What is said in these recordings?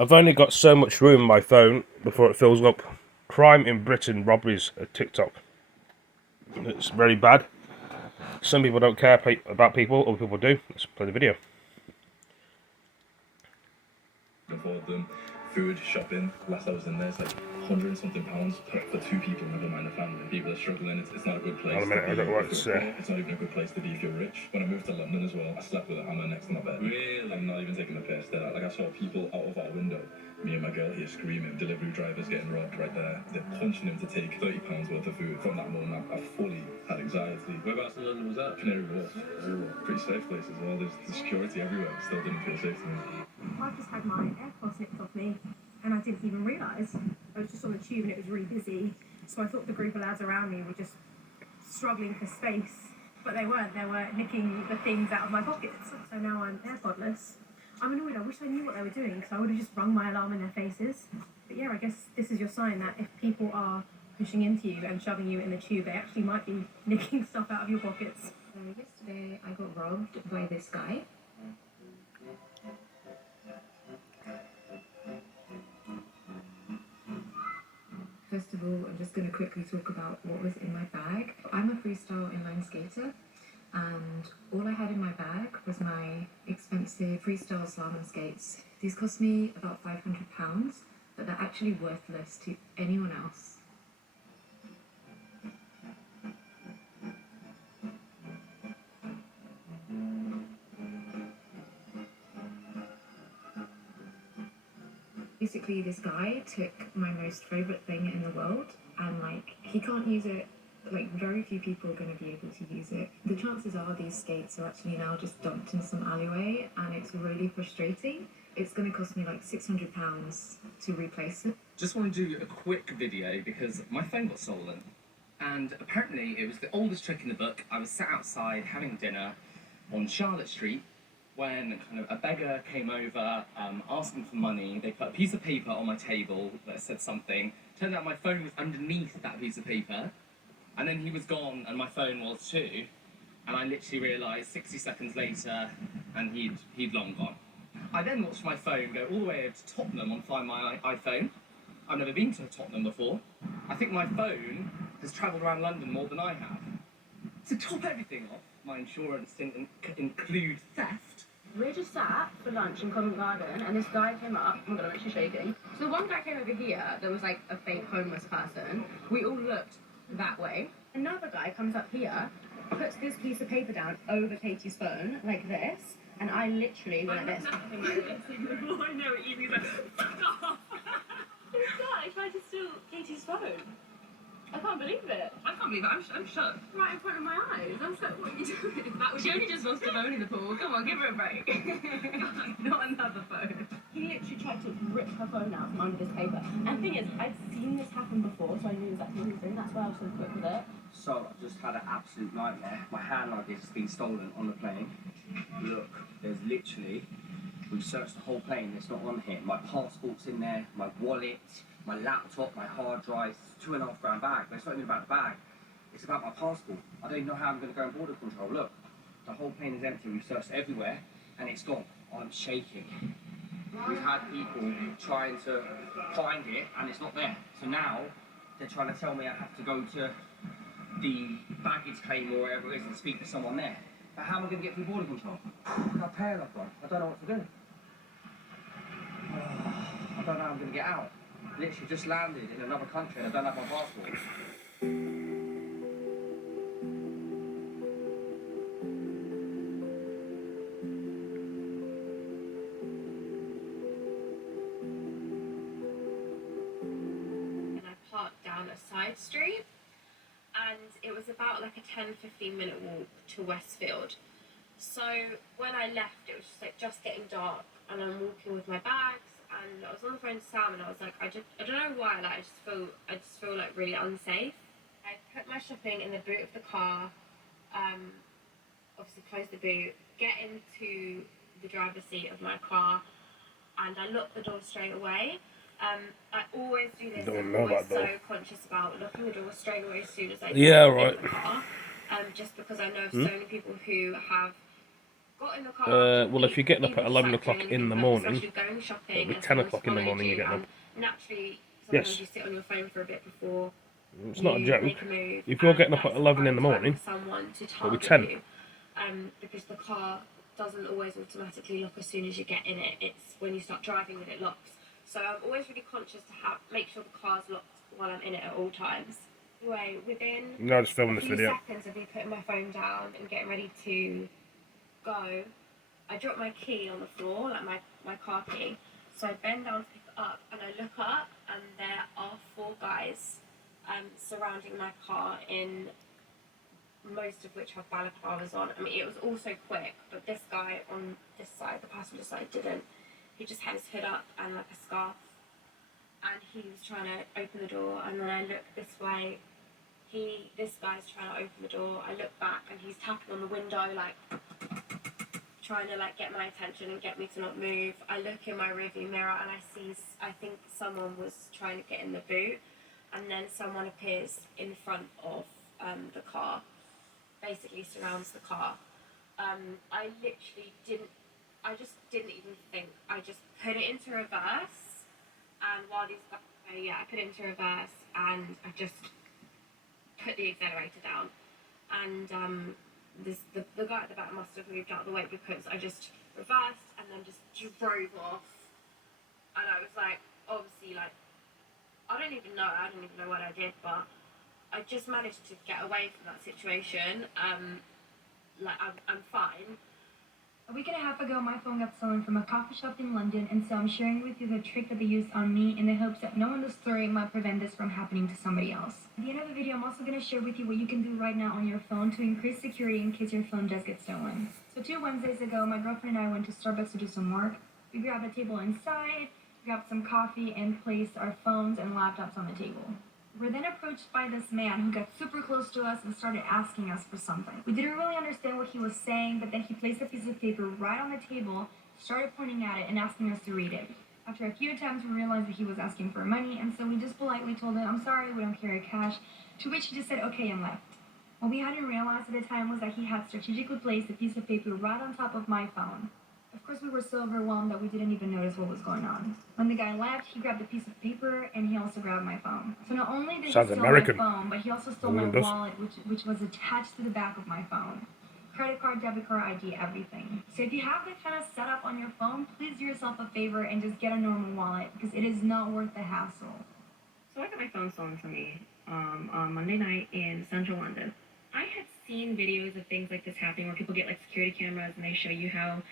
I've only got so much room in my phone before it fills up. Crime in Britain, robberies at TikTok. It's very bad. Some people don't care about people, other people do. Let's play the video. Afford them. Food, shopping. Last I was in there, it's like £100 and something for two people, never mind the family. People are struggling. It's not a good place Hold a minute, to I be don't know what if it's, you're poor. It's not even a good place to be if you're rich. When I moved to London as well, I slept with a hammer next to my bed. Really? I'm not even taking the piss. Like I saw people out of our window. Me and my girl here screaming. Delivery drivers getting robbed right there. They're punching him to take £30 worth of food. From that moment, I fully had anxiety. Whereabouts in London was that? Canary Wharf. Pretty safe place as well. There's security everywhere. Still didn't feel safe to me. I just had my AirPods nipped off me and I didn't even realise. I was just on the tube and it was really busy. So I thought the group of lads around me were just struggling for space. But they weren't. They were nicking the things out of my pockets. So now I'm AirPodless. I'm annoyed. I wish I knew what they were doing because I would have just rung my alarm in their faces. But yeah, I guess this is your sign that if people are pushing into you and shoving you in the tube, they actually might be nicking stuff out of your pockets. Yesterday I got robbed by this guy. First of all, I'm just going to quickly talk about what was in my bag. I'm a freestyle inline skater, and all I had in my bag was my expensive freestyle slalom skates. These cost me about £500, but they're actually worthless to anyone else. Basically, this guy took my most favourite thing in the world, and he can't use it. Very few people are going to be able to use it. The chances are these skates are actually now just dumped in some alleyway, and it's really frustrating. It's going to cost me like £600 to replace it. Just want to do a quick video because my phone got stolen, and apparently it was the oldest trick in the book. I was sat outside having dinner on Charlotte Street when kind of a beggar came over asking for money. They put a piece of paper on my table that said something. Turned out my phone was underneath that piece of paper, and then he was gone and my phone was too, and I literally realised 60 seconds later and he'd long gone. I then watched my phone go all the way over to Tottenham on Find My iPhone. I've never been to Tottenham before. I think my phone has travelled around London more than I have. To top everything off, my insurance didn't include theft. We just sat for lunch in Covent Garden and this guy came up. Oh my god, I'm actually shaking. So one guy came over here that was like a fake homeless person. We all looked that way. Another guy comes up here, puts this piece of paper down over Katie's phone like this, and I literally went like this. Nothing like this. I know it. Evie's like, fuck off. This guy tried to steal Katie's phone. I can't believe it. I can't believe it. I'm shocked. Right in front of my eyes. I was like, what are you doing? She only just lost a phone in the pool. Come on, give her a break. Not another phone. He literally tried to rip her phone out from under this paper. And the thing is, I'd seen this happen before, so I knew exactly what he was doing. That's why I was so quick with it. So I just had an absolute nightmare. My hand luggage has been stolen on the plane. Look, there's literally, we've searched the whole plane, it's not on here. My passport's in there, my wallet, my laptop, my hard drive, £2.5 bag. But it's not even about the bag, it's about my passport. I don't even know how I'm going to go on border control. Look, the whole plane is empty, we've searched everywhere, and it's gone. I'm shaking. We've had people trying to find it, and it's not there. So now, they're trying to tell me I have to go to the baggage claim or wherever it is and speak to someone there. But how am I going to get through border control? How pale I've got. I don't know what to do. I don't know how I'm going to get out. Literally just landed in another country and I don't have my passport. And I parked down a side street, and it was about like a 10-15 minute walk to Westfield. So when I left, it was just getting dark, and I'm walking with my bags, and I was on the phone to Sam, and I was like, I don't know why, I just feel like really unsafe. I put my shopping in the boot of the car, obviously close the boot, get into the driver's seat of my car, and I lock the door straight away. I always do this. I'm always so conscious about locking the door straight away as soon as I get in the car. Just because I know of so many people who have got in the car. Well, if you're getting up at 11 o'clock in the morning, especially going shopping, it'll be and 10 someone's o'clock in the followed morning you, you're getting and up. naturally, sometimes Yes. you sit on your phone for a bit before It's you not a joke. make a move. If you're and getting up at that's 11 the in the prime time morning, for someone to it'll be target 10. you, because the car doesn't always automatically lock as soon as you get in it. It's when you start driving that it locks. So I'm always really conscious to make sure the car's locked while I'm in it at all times. Anyway, within No, just filming a this few video. seconds of me putting my phone down and getting ready to go, I dropped my key on the floor, like my car key. So I bend down to pick it up, and I look up, and there are 4 guys surrounding my car, in most of which have balaclavas on. I mean, it was also quick, but this guy on this side, the passenger side, didn't. He just had his hood up and like a scarf, and he was trying to open the door, and then I look this way. This guy's trying to open the door. I look back, and he's tapping on the window, like trying to like get my attention and get me to not move. I look in my rearview mirror, and I think someone was trying to get in the boot, and then someone appears in front of the car, basically surrounds the car. I just didn't even think. I just put it into reverse, and while these guys, I put it into reverse, and I just put the accelerator down, and the guy at the back must have moved out of the way, because I just reversed and then just drove off, and I was like, obviously, like, I don't even know what I did, but I just managed to get away from that situation. Like, I'm fine. A week and a half ago, my phone got stolen from a coffee shop in London, and so I'm sharing with you the trick that they used on me in the hopes that no one in the story might prevent this from happening to somebody else. At the end of the video, I'm also going to share with you what you can do right now on your phone to increase security in case your phone does get stolen. So 2 Wednesdays ago, my girlfriend and I went to Starbucks to do some work. We grabbed a table inside, grabbed some coffee, and placed our phones and laptops on the table. We're then approached by this man who got super close to us and started asking us for something. We didn't really understand what he was saying, but then he placed a piece of paper right on the table, started pointing at it, and asking us to read it. After a few attempts, we realized that he was asking for money, and so we just politely told him, "I'm sorry, we don't carry cash," to which he just said, "Okay," and left. What we hadn't realized at the time was that he had strategically placed a piece of paper right on top of my phone. Of course, we were so overwhelmed that we didn't even notice what was going on. When the guy left, he grabbed a piece of paper, and he also grabbed my phone. So not only did he steal American. my phone, but he also stole my wallet, which was attached to the back of my phone. Credit card, debit card, ID, everything. So if you have that kind of setup on your phone, please do yourself a favor and just get a normal wallet, because it is not worth the hassle. So I got my phone stolen from me on Monday night in central London. I had seen videos of things like this happening where people get like security cameras and they show you how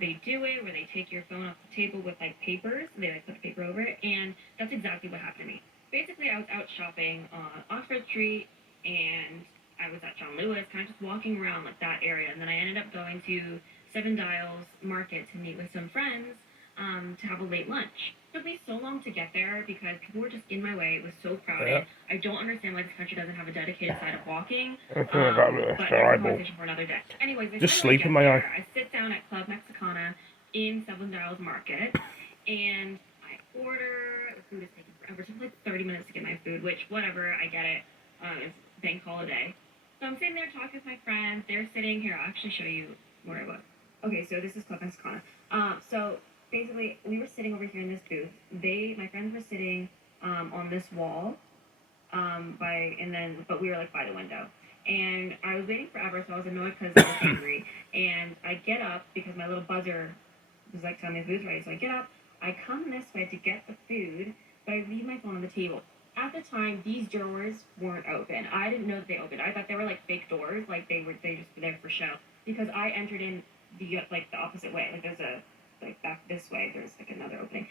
they do it, where they take your phone off the table with like papers, they like put the paper over it, and that's exactly what happened to me. Basically, I was out shopping on Oxford Street, and I was at John Lewis, kind of just walking around like that area, and then I ended up going to Seven Dials Market to meet with some friends to have a late lunch. It took me so long to get there because people were just in my way. It was so crowded. Yeah. I don't understand why this country doesn't have a dedicated side of walking. I feel like that But that's a conversation for another day. Anyways, I Just finally sleep in get my there. eye. I sit down at Club Mexicana in Seven Dials Market, and I order. The food is taking forever. It took like 30 minutes to get my food, which, whatever, I get it. It's bank holiday. So I'm sitting there talking with my friends. They're sitting here. I'll actually show you where I was. Okay, so this is Club Mexicana. So basically, we were sitting over here in this booth. My friends were sitting on this wall, but we were like by the window. And I was waiting forever, so I was annoyed because I was angry. And I get up because my little buzzer was like telling me the food's ready. So I get up, I come this way to get the food, but I leave my phone on the table. At the time, these drawers weren't open. I didn't know that they opened. I thought they were like fake doors, like they just were there for show. Because I entered in the opposite way. Like there's a back this way. There's like another opening.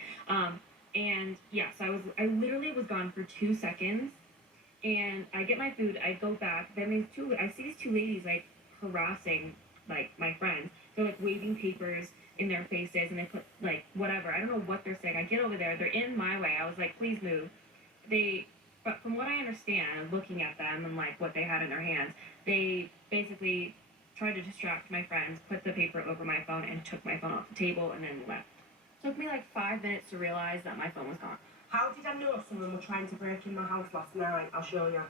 And yeah, so I literally was gone for 2 seconds. And I get my food. I go back. Then I see these 2 ladies like harassing like my friends. They're like waving papers in their faces, and they put like whatever. I don't know what they're saying. I get over there. They're in my way. I was like, please move. But from what I understand, looking at them and like what they had in their hands, they basically tried to distract my friends, put the paper over my phone, and took my phone off the table and then left. Took me like 5 minutes to realize that my phone was gone. How did I know someone was trying to break in my house last night? I'll show you.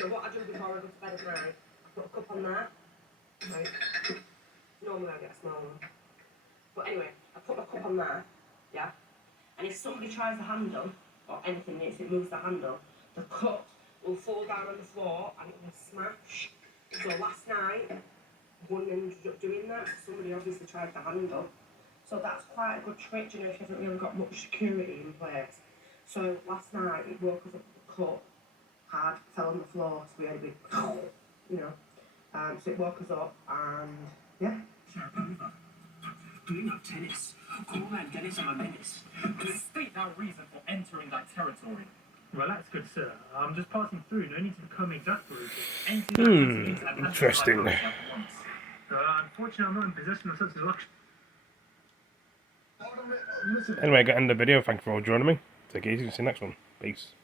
So what I do before I go to bed at night, I put a cup on there, right? Normally I get a small one. But anyway, I put my cup on there, yeah? And if somebody tries the handle, or anything needs it moves the handle, the cup will fall down on the floor and it will smash. So last night, one ended up doing that. Somebody obviously tried the handle. So that's quite a good trick, you know, if you haven't really got much security in place. So last night, it woke us up, the cup fell on the floor, so we had a big, you know. So it woke us up, and yeah. Doing that tennis. Call that Dennis and a menace. State thou reason for entering that territory. Relax, good sir. I'm just passing through. No need to become exasperated. Interesting. Unfortunately, I'm not in possession of such a luxury. Anyway, I got to end the video. Thank you for all joining me. Take it easy. See you next one. Peace.